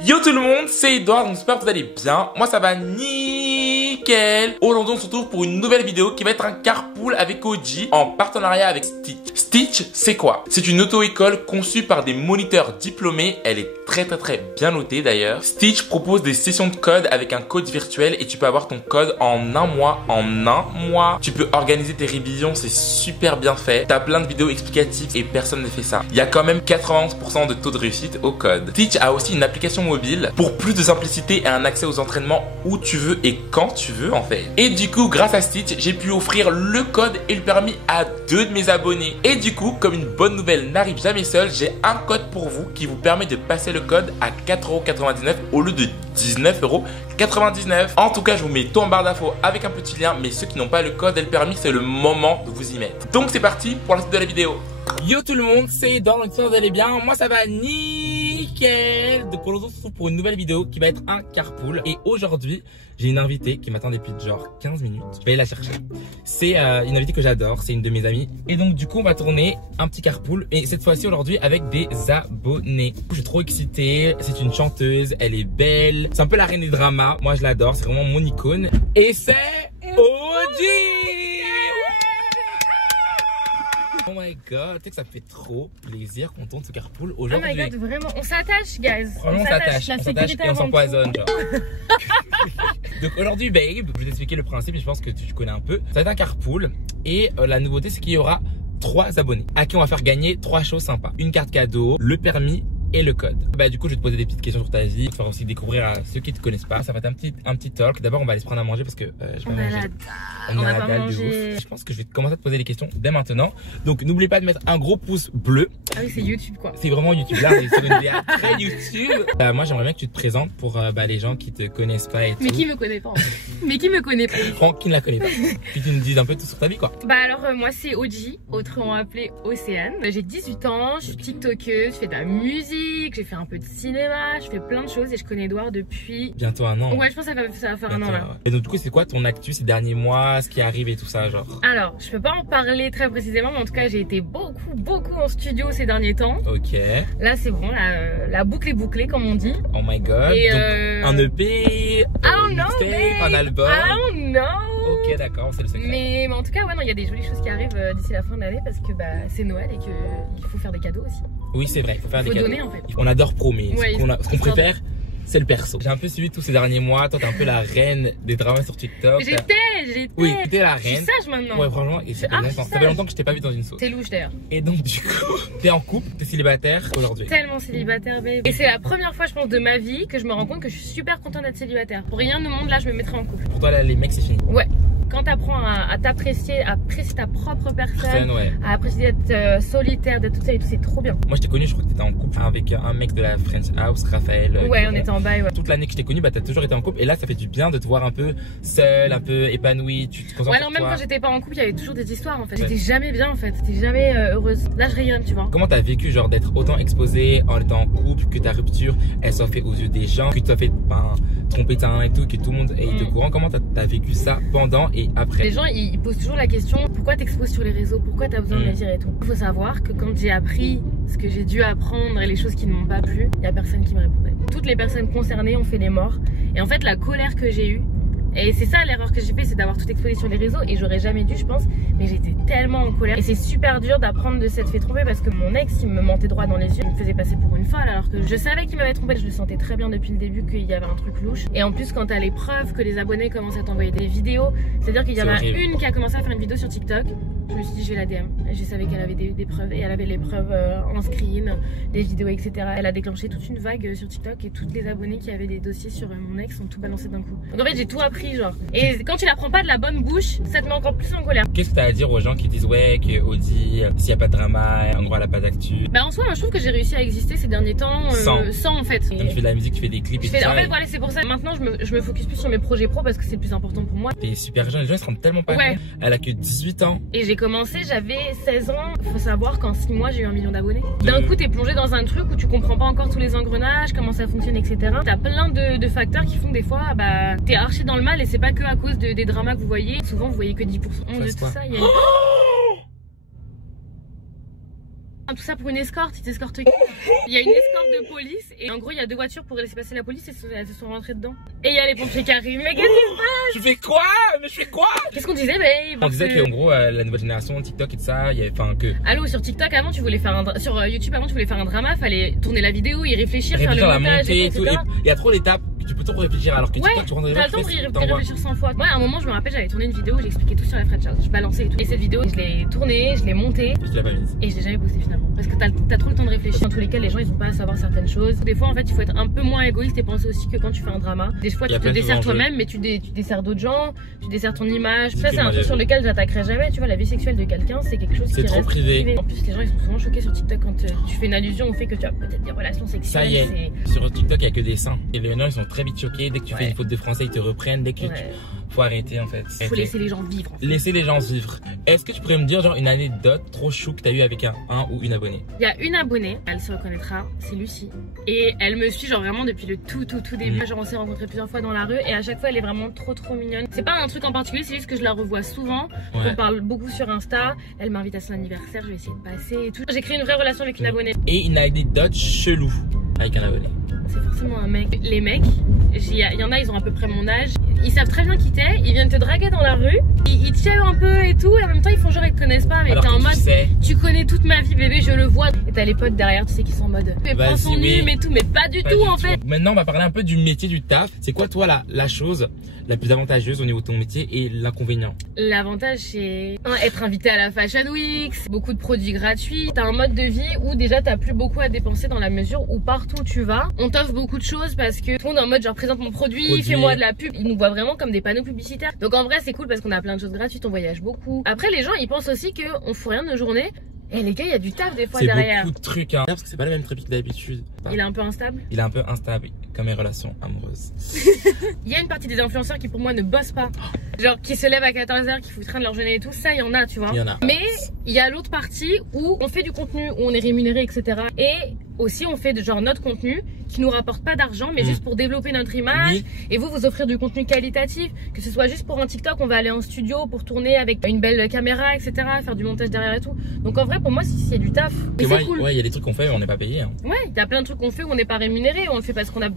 Yo tout le monde, c'est Edouard, donc j'espère que vous allez bien. Moi ça va nickel. Aujourd'hui on se retrouve pour une nouvelle vidéo qui va être un carpool avec OG en partenariat avec Stitch. Stitch, c'est quoi? C'est une auto-école conçue par des moniteurs diplômés. Elle est très bien notée d'ailleurs. Stitch propose des sessions de code avec un code virtuel et tu peux avoir ton code en un mois. Tu peux organiser tes révisions, c'est super bien fait. T'as plein de vidéos explicatives et personne ne fait ça. Il y a quand même 91% de taux de réussite au code. Stitch a aussi une application mobile pour plus de simplicité et un accès aux entraînements où tu veux et quand tu veux en fait. Et du coup, grâce à Stitch, j'ai pu offrir le code et le permis à 2 de mes abonnés. Et du coup, comme une bonne nouvelle n'arrive jamais seule, j'ai un code pour vous qui vous permet de passer le code à 4,99€ au lieu de 19,99€. En tout cas, je vous mets tout en barre d'infos avec un petit lien, mais ceux qui n'ont pas le code et le permis, c'est le moment de vous y mettre. Donc c'est parti pour la suite de la vidéo. Yo tout le monde, c'est Edouard, donc vous allez bien, moi ça va nickel. Donc aujourd'hui on se retrouve pour une nouvelle vidéo qui va être un carpool. Et aujourd'hui j'ai une invitée qui m'attend depuis genre 15 minutes. Je vais aller la chercher. C'est une invitée que j'adore, c'est une de mes amies. Et donc du coup on va tourner un petit carpool. Et cette fois-ci aujourd'hui avec des abonnés. Je suis trop excité, c'est une chanteuse, elle est belle. C'est un peu la reine des dramas, moi je l'adore, c'est vraiment mon icône. Et c'est OG. Oh my god, tu sais que ça me fait trop plaisir qu'on tourne ce carpool aujourd'hui. Oh my god, vraiment, on s'attache, guys. Vraiment, on s'attache et on s'empoisonne, genre. Donc aujourd'hui, babe, je vais t'expliquer le principe et je pense que tu connais un peu. Ça va être un carpool et la nouveauté, c'est qu'il y aura 3 abonnés à qui on va faire gagner 3 choses sympas. Une carte cadeau, le permis et le code. Bah du coup je vais te poser des petites questions sur ta vie, te faire aussi découvrir à ceux qui te connaissent pas. Ça va être un petit talk. D'abord on va aller se prendre à manger parce que je vais manger. On a la dalle de ouf. Je pense que je vais commencer à te poser des questions dès maintenant. Donc n'oubliez pas de mettre un gros pouce bleu. Ah oui, c'est YouTube quoi. C'est vraiment YouTube. Là on est sur une vidéo très YouTube. Moi j'aimerais bien que tu te présentes pour les gens qui te connaissent pas et tout. Mais qui me connaît pas en fait. Mais qui me connaît pas. Franck qui ne la connaît pas. Puis tu nous dises un peu tout sur ta vie quoi. Bah alors moi c'est OG, autrement appelé Océane. J'ai 18 ans, je suis tiktokeuse, je fais de la musique, j'ai fait un peu de cinéma, je fais plein de choses et je connais Edouard depuis... Bientôt un an. Ouais, je pense que ça va faire un an là. Et donc du coup c'est quoi ton actu ces derniers mois, ce qui arrive et tout ça genre? Alors, je peux pas en parler très précisément, mais en tout cas j'ai été beaucoup en studio ces derniers temps. Ok. Là c'est bon, la boucle est bouclée comme on dit. Oh my god. Et donc un EP, un album. I don't know. Ok d'accord, c'est le secret. Mais en tout cas ouais, non, il y a des jolies choses qui arrivent d'ici la fin de l'année parce que bah c'est Noël et qu'il faut faire des cadeaux aussi. Oui c'est vrai, il faut faire des cadeaux. Donner en fait. On adore pro, mais ouais, ce qu'on préfère c'est le perso. J'ai un peu suivi tous ces derniers mois, toi t'es un peu la reine des dramas sur TikTok. J'étais. Oui, t'es la reine. Je suis sage maintenant. Ouais franchement, et ça fait longtemps que je t'ai pas vu dans une sauce. T'es louche d'ailleurs. Et donc du coup, t'es en couple, t'es célibataire aujourd'hui. Tellement célibataire baby. Et c'est la première fois je pense de ma vie que je me rends compte que je suis super contente d'être célibataire. Pour rien au monde là je me mettrais en couple. Pour toi là les mecs c'est fini. Ouais. Quand tu apprends à t'apprécier, à apprécier ta propre personne, ouais. À apprécier d'être solitaire, d'être tout ça et tout, c'est trop bien. Moi je t'ai connu, je crois que t'étais en couple avec un mec de la French House, Raphaël. Ouais, on était en bail, ouais. Toute l'année que je t'ai connu, bah t'as toujours été en couple et là ça fait du bien de te voir un peu seule, un peu épanouie, tu te concentres ouais, alors même quand j'étais pas en couple, il y avait toujours des histoires en fait. J'étais jamais bien en fait, j'étais jamais heureuse. Là je rayonne, tu vois. Comment t'as vécu genre d'être autant exposée en étant en couple, que ta rupture elle soit faite aux yeux des gens, que tu t'as fait tromper ta main et tout, que tout le monde est au courant? Comment t'as vécu ça pendant et après? Les gens ils posent toujours la question pourquoi t'exposes sur les réseaux, pourquoi t'as besoin de les dire et tout. Il faut savoir que quand j'ai appris ce que j'ai dû apprendre et les choses qui ne m'ont pas plu, il y a personne qui me répondait. Toutes les personnes concernées ont fait les morts et en fait la colère que j'ai eue, et c'est ça l'erreur que j'ai fait, c'est d'avoir tout exposé sur les réseaux et j'aurais jamais dû je pense, mais j'étais tellement en colère et c'est super dur d'apprendre de s'être fait tromper parce que mon ex il me mentait droit dans les yeux, il me faisait passer pour une folle alors que je savais qu'il m'avait trompé, je le sentais très bien depuis le début qu'il y avait un truc louche. Et en plus quand t'as les preuves que les abonnés commencent à t'envoyer des vidéos, c'est à dire qu'il y en a une qui a commencé à faire une vidéo sur TikTok, je me suis dit je vais la DM, je savais qu'elle avait des preuves et elle avait les preuves en screen, des vidéos etc. Elle a déclenché toute une vague sur TikTok et toutes les abonnés qui avaient des dossiers sur mon ex ont tout balancé d'un coup. Donc en fait j'ai tout appris genre. Et quand tu l'apprends pas de la bonne bouche, ça te met encore plus en colère. Qu'est-ce que t'as à dire aux gens qui disent ouais que Audi, s'il y a pas de drama, en gros elle a pas d'actu? Bah en soi moi je trouve que j'ai réussi à exister ces derniers temps sans en fait. Comme tu fais de la musique, tu fais des clips et tout ça. En fait voilà c'est pour ça maintenant je me focus plus sur mes projets pro parce que c'est le plus important pour moi. T'es super jeune, les gens ils se rendent tellement pas compte. Elle a que 18 ans. Et j'ai commencé, j'avais 16 ans. Faut savoir qu'en 6 mois j'ai eu 1 million d'abonnés. D'un coup t'es plongé dans un truc où tu comprends pas encore tous les engrenages, comment ça fonctionne etc. T'as plein de facteurs qui font que des fois bah t'es archi dans le mal et c'est pas que à cause des dramas que vous voyez. Souvent vous voyez que 10% de tout ça. Tout ça pour une escorte, ils t'escortent qui? Il y a une escorte de police et en gros il y a 2 voitures pour laisser passer la police et elles se sont rentrées dedans. Et il y a les pompiers qui arrivent. Mais qu'est-ce qui se passe? Tu fais quoi? Mais je fais quoi? Qu'est-ce qu'on disait, babe? On disait qu'en gros la nouvelle génération TikTok et tout ça, il y avait enfin que. Allô, sur TikTok avant tu voulais faire un sur YouTube avant tu voulais faire un drama, fallait tourner la vidéo, y réfléchir, faire le la montage montée et tout. Il y a trop d'étapes. Tu peux trop réfléchir alors que TikTok tu rentres t'as le temps de réfléchir 100 fois. Moi à un moment je me rappelle j'avais tourné une vidéo où j'expliquais tout sur la French House, je balançais et tout. Et cette vidéo je l'ai tournée, je l'ai montée. Je l'ai pas mise. Et je l'ai jamais postée finalement. Parce que t'as trop le temps de réfléchir. Dans tous les cas les gens ils ont pas à savoir certaines choses. Des fois en fait il faut être un peu moins égoïste et penser aussi que quand tu fais un drama. Des fois tu te desserres toi-même mais tu desserres d'autres gens, tu desserres ton image. Ça c'est un truc sur lequel j'attaquerai jamais. Tu vois la vie sexuelle de quelqu'un c'est quelque chose qui reste trop privé. En plus les gens ils sont souvent choqués sur TikTok quand tu fais une allusion au fait que tu as peut-être des relations sexuelles. Ça y est, sur TikTok il y a que des seins. Et les gens ils sont très vite choqués. Dès que tu fais une faute de français ils te reprennent. Dès que faut arrêter en fait. Faut laisser les gens vivre. Laisser les gens vivre. Est-ce que tu pourrais me dire genre une anecdote trop chou que t'as eu avec un ou une abonnée? Il y a une abonnée, elle se reconnaîtra, c'est Lucie. Et elle me suit genre vraiment depuis le tout début. Genre on s'est rencontrés plusieurs fois dans la rue et à chaque fois elle est vraiment trop mignonne. C'est pas un truc en particulier, c'est juste que je la revois souvent. On parle beaucoup sur Insta. Elle m'invite à son anniversaire, je vais essayer de passer et tout. J'ai créé une vraie relation avec une abonnée. Et une anecdote chelou avec un abonné? C'est forcément un mec. Les mecs, il y en a, ils ont à peu près mon âge. Ils savent très bien qui t'es, ils viennent te draguer dans la rue, ils te chialent un peu et tout, et en même temps ils font genre ils te connaissent pas, mais t'es en mode tu connais toute ma vie bébé, je le vois. Et t'as les potes derrière, tu sais qu'ils sont en mode mais prends son num et tout, mais pas du tout en fait. Maintenant on va parler un peu du métier du taf. C'est quoi toi la chose la plus avantageuse au niveau de ton métier et l'inconvénient? L'avantage c'est être invité à la Fashion Week, beaucoup de produits gratuits, t'as un mode de vie où déjà t'as plus beaucoup à dépenser dans la mesure où partout où tu vas, on t'offre beaucoup de choses parce que tout le monde est en mode genre présente mon produit, fais-moi de la pub, ils nous voient vraiment comme des panneaux publicitaires. Donc en vrai c'est cool parce qu'on a plein de choses gratuites, on voyage beaucoup. Après les gens ils pensent aussi qu'on fout rien de nos journées. Et les gars, il y a du taf des fois derrière. C'est beaucoup de trucs, hein. Parce que c'est pas le même truc que d'habitude. Il est un peu instable. Il est un peu instable, comme mes relations amoureuses. Il y a une partie des influenceurs qui pour moi ne bossent pas. Genre qui se lèvent à 14h, qui foutent rien de leur journée et tout. Ça, il y en a, tu vois. Il y en a. Mais il y a l'autre partie où on fait du contenu, où on est rémunéré, etc. Et aussi on fait de genre notre contenu qui nous rapporte pas d'argent mais juste pour développer notre image et vous offrir du contenu qualitatif, que ce soit juste pour un TikTok, on va aller en studio pour tourner avec une belle caméra, etc., faire du montage derrière et tout. Donc en vrai pour moi c'est du taf, mais c'est cool. Ouais, il y a des trucs qu'on fait mais on n'est pas payé, hein. Ouais, il y a plein de trucs qu'on fait où on n'est pas rémunéré, on le fait parce qu'on a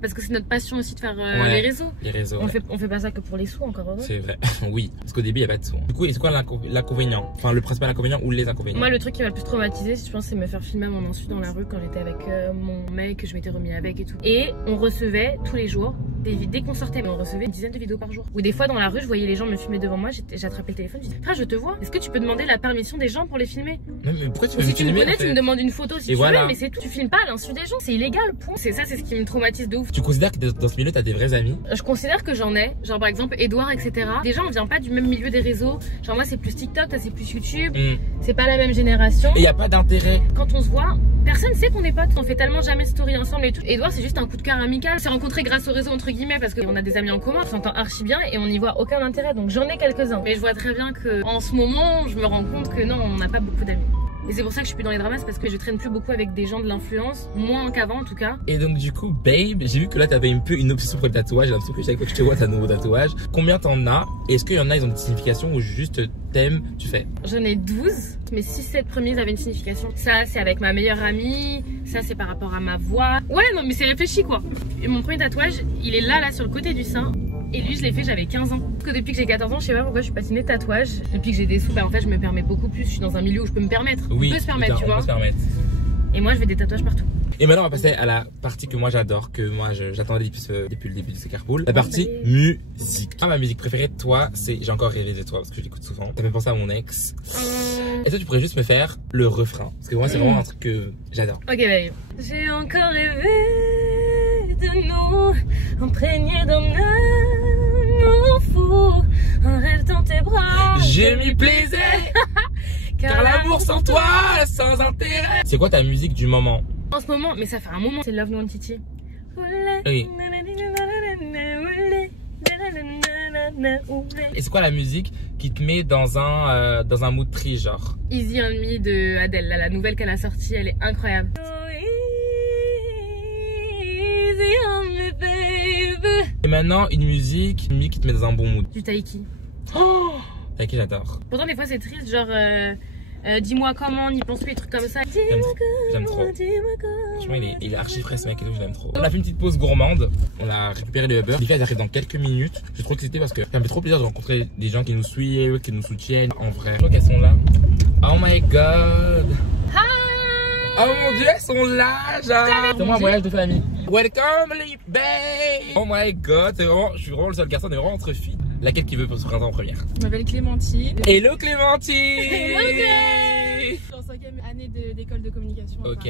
parce que c'est notre passion aussi de faire les réseaux. Les réseaux. On fait pas ça que pour les sous, encore heureux. C'est vrai. Oui, parce qu'au début il y a pas de sous. Du coup, c'est quoi l'inconvénient? Enfin le principal inconvénient ou les inconvénients? Moi le truc qui m'a le plus traumatisé, je pense, c'est me faire filmer à mon insu dans la rue quand j'étais avec mon mec que je m'étais remis avec et tout. Et on recevait tous les jours dès qu'on sortait, on recevait une dizaine de vidéos par jour. Ou des fois dans la rue, je voyais les gens me filmer devant moi, j'attrapais le téléphone, je disais frère, je te vois, est-ce que tu peux demander la permission des gens pour les filmer? Non mais pourquoi tu veux me filmer? Si tu me connais, tu me demandes une photo si tu veux, mais c'est tout. Tu filmes pas à l'insu des gens, c'est illégal, point. C'est ça, c'est ce qui me traumatise de ouf. Tu considères que dans ce milieu t'as des vrais amis? Je considère que j'en ai, genre par exemple Edouard, etc. Déjà on vient pas du même milieu des réseaux, genre moi c'est plus TikTok, toi c'est plus YouTube, c'est pas la même génération. Et y a pas d'intérêt. Quand on se voit, personne sait qu'on est potes, on fait tellement jamais story ensemble et tout. Edouard c'est juste un coup de cœur amical, on s'est rencontrés grâce au réseau entre guillemets parce qu'on a des amis en commun, on s'entend archi bien et on n'y voit aucun intérêt, donc j'en ai quelques-uns. Mais je vois très bien que en ce moment je me rends compte que non, on n'a pas beaucoup d'amis. Et c'est pour ça que je suis plus dans les dramas, parce que je traîne plus beaucoup avec des gens de l'influence, moins qu'avant en tout cas. Et donc du coup, babe, j'ai vu que là t'avais un peu une obsession pour le tatouage. J'ai l'impression que chaque fois que je te vois t'as un nouveau tatouage. Combien t'en as? Est-ce qu'il y en a, ils ont une signification ou juste t'aimes, tu fais? J'en ai 12, mais 6-7 premiers avaient une signification. Ça c'est avec ma meilleure amie, ça c'est par rapport à ma voix. Ouais non mais c'est réfléchi quoi. Et mon premier tatouage, il est là sur le côté du sein. Et lui je l'ai fait, j'avais 15 ans. Parce que depuis que j'ai 14 ans, je sais pas pourquoi je suis passionnée de tatouage. Depuis que j'ai des sous, en fait je me permets beaucoup plus. Je suis dans un milieu où je peux me permettre. Oui, on peut se permettre, tu vois. On peut se permettre. Et moi je fais des tatouages partout. Et maintenant on va passer à la partie que moi j'adore, que moi j'attendais depuis le début de ce carpool. La partie musique. Ma musique préférée de toi, c'est J'ai encore rêvé de toi, parce que je l'écoute souvent. Ça fait penser à mon ex. Et toi tu pourrais juste me faire le refrain, parce que moi c'est vraiment un truc que j'adore. Ok babe. J'ai encore rêvé de nous, imprégnés d'un amour fou, un rêve dans tes bras. Je m'y plaisais, car l'amour sans toi, sans intérêt. C'est quoi ta musique du moment? En ce moment, mais ça fait un moment, c'est Love No Entity. Oui. Et c'est quoi la musique qui te met dans un mood triste genre? Easy on Me de Adele, là, la nouvelle qu'elle a sortie, elle est incroyable. Et maintenant une musique qui te met dans un bon mood. Du Taiki. Oh, Taiki j'adore. Pourtant des fois c'est triste, genre dis-moi comment, n'y pense plus, des trucs comme ça. J'aime trop. Franchement, il est archi frais ce mec et tout, je l'aime trop. On a fait une petite pause gourmande, on a récupéré les Uber. Les filles, elles arrivent dans quelques minutes. Je suis trop excité parce que ça me fait trop plaisir de rencontrer des gens qui nous suivent, qui nous soutiennent. En vrai, je crois qu'elles sont là. Oh my god. Oh mon dieu, elles sont là, genre. C'est moi un voyage de famille. Welcome les babe. Oh my god, je suis vraiment le seul garçon, on est vraiment entre filles. Laquelle qui veut pour se présenter en première? Je m'appelle Clémentine. Hello Clémentine. Je suis en 5e année d'école de communication. Ok.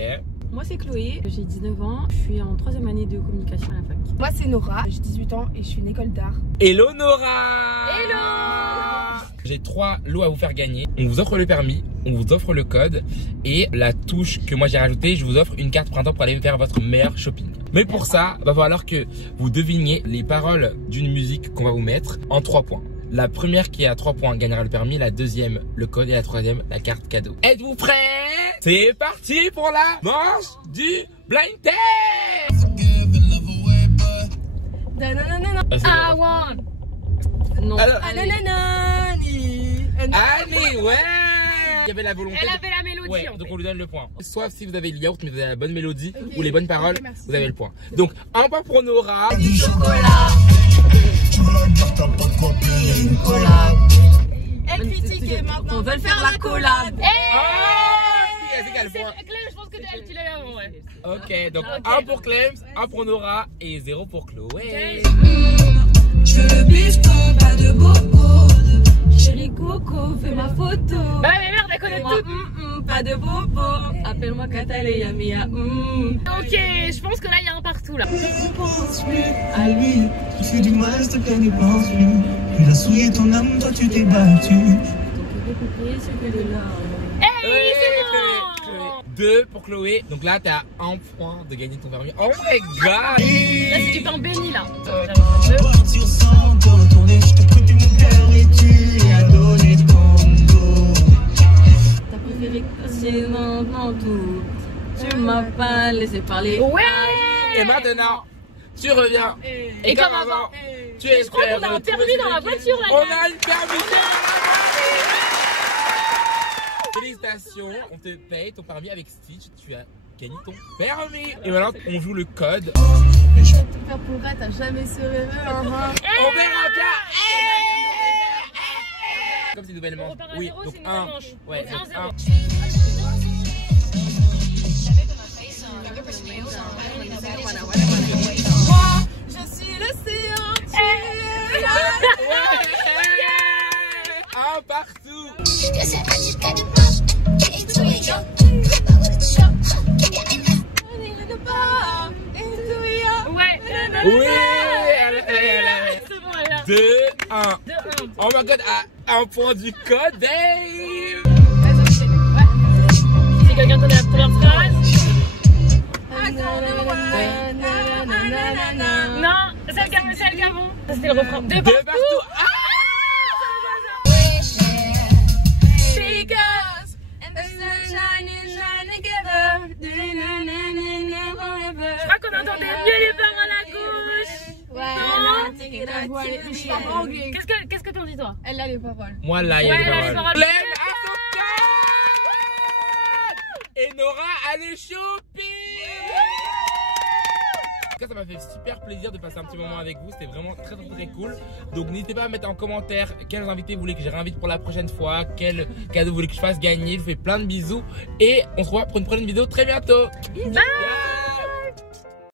Moi c'est Chloé, j'ai 19 ans, je suis en 3e année de communication à la fac. Moi c'est Nora, j'ai 18 ans et je suis une école d'art. Hello Nora. Hello. J'ai 3 lots à vous faire gagner. On vous offre le permis, on vous offre le code et la touche que moi j'ai rajoutée, je vous offre une carte printemps pour aller faire votre meilleur shopping. Mais pour ça, va falloir que vous deviniez les paroles d'une musique qu'on va vous mettre en 3 points. La première qui est à 3 points gagnera le permis, la deuxième le code et la troisième la carte cadeau. Êtes-vous prêts? C'est parti pour la manche du blind test. I want. Non. Alors, allez, ouais. Il y avait la volonté. Elle avait la mélodie. Ouais, en donc fait. on lui donne le point. Soit si vous avez le yaourt mais vous avez la bonne mélodie ou les bonnes paroles, Ok, merci. vous avez le point. Donc un point pour Nora. Du chocolat. Elle critique et maintenant On veut faire la collab. C'est égal point. Clem, je pense que elle, tu l'avais avant, ouais. Ok, donc Ok. 1 pour Clem, 1 pour Nora et 0 pour Chloé. Je veux bifton, pas de bobo. Chérie Coco, fais ma photo. Bah mais merde, elle connaît Moi, tout. pas de bobo. Appelle-moi Kataleya Mia. Ok, je pense que là, il y a un partout, là. Je pense plus à lui. Tu fais du mal, s'il te plaît, n'y pense plus. Il a souillé ton âme, toi tu t'es battu. Hey, c'est Chloé. bon. 2 pour Chloé. Donc là, t'as 1 point de gagner ton permis. Oh my god. Là, c'est du pain béni, là. Partir sans te retourner, je te prête mon cœur et tu lui as donné ton dos. T'as préféré passer maintenant tout. Tu m'as pas laissé parler. Ouais. Et maintenant, tu reviens. Et comme avant. Tu es Je crois qu'on a un permis dans la voiture, là. On a une permis. Félicitations, on te paye ton permis avec Stitch. Tu as gagné ton permis. Et maintenant, on joue le code. Faire pour vrai, t'as jamais ce rêve. On verra bien. Comme c'est une nouvelle On manche. repart à Oui, zéro, donc c'est une nouvelle 1. manche. Ouais, Donc, donc 1-0. 1. Moi, je suis l'océan. Un partout. Ouais. Oui, elle. C'est bon, elle a. 2, 1. 2-1. Oh my god, à 1 point du code, babe. C'est quelqu'un qui connaît la première phrase. Non, celle qu'avant. Ça, c'était le refrain. 2 2 partout. partout. Ah. Je crois qu'on entendait mieux les paroles à gauche. Je suis pas anglais. Qu'est-ce que t'en dis, toi? Elle a les paroles. Moi là, il y a Ouais, les là, les paroles. paroles. Clem à son code. Et Nora a le shopping. En tout cas, ça m'a fait super plaisir de passer un petit moment avec vous. C'était vraiment très cool. Donc n'hésitez pas à mettre en commentaire quels invités vous voulez que je réinvite pour la prochaine fois, quel cadeau vous voulez que je fasse gagner. Je vous fais plein de bisous et on se revoit pour une prochaine vidéo très bientôt. Bye.